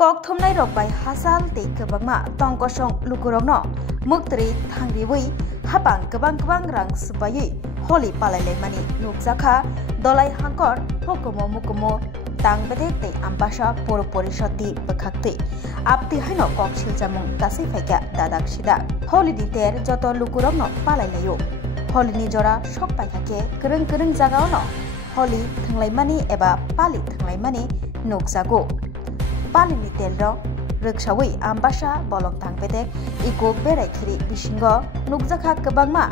kok thumnai rok bai hasal te kebangma tongkosong lukurokno muktri thangriwi habang kebang rang subayui holi palalemani nukjaka dolai hangkor hukumo tangbede te ambasha poro porishoti bekhakti apti haino kok siljamung kasai faika dadak sida holi diter joto lukurokno palailayo holi ni jora sok paikake kereng jagaono holi thanglaimani eba pali thanglaimani nukjago pali ni telro riksawi ambasha bolong tangbedek iko berai khiri bisingo nukjaka kebangma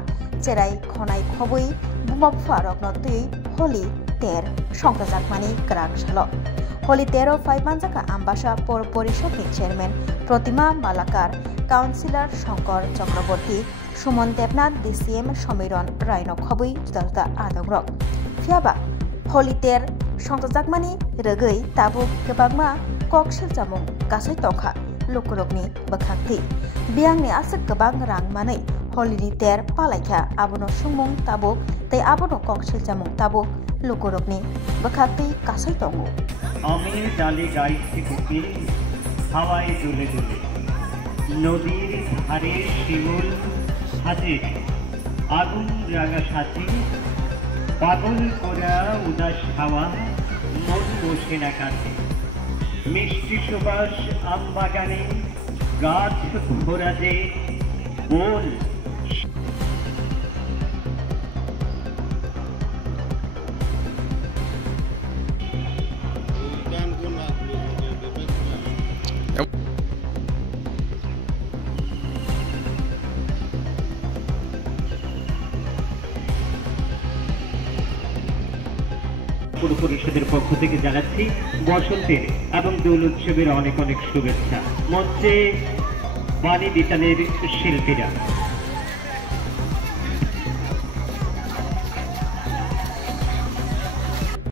cherai khonai khobui bumapfa rokno tui holi ter সংক্রাজাকমানি গ্রাক সালো হলি 13 ফাইমানজাকা আম্বাসা পৌর পরিষদের chairman প্রতিমা Malakar councillor Shankar Chakraborty Suman Debnath DCM সমীরণ রায়নক খবই জুতা আদমরক ফিয়াবা হলি 13 সংক্রাজাকমানি রগৈ তাবু গোबांमा ককসিল জামুং গাসै তংখা লুকুরকনি বখাকতি বিয়াংনি আসক गोबां রাং মাनै হলিনি 13 পালাইখা আবনো সুমুং তাবুক তাই আবনো ককসিল জামুং তাবুক lukurokni bakhakti kasai tongo amer dale gaiti kuki hawai dule nodir dhare shimul hate agun jaga sati pagol kora udas hawa mon boshe na kate mishti subash ambagane gach bhoraje bol পুরো পরিষদের পক্ষ থেকে জানাচ্ছি বসন্তের এবং দোল উৎসবের অনেক শুভেচ্ছা মঞ্চে বাণী বিতানের শিল্পীরা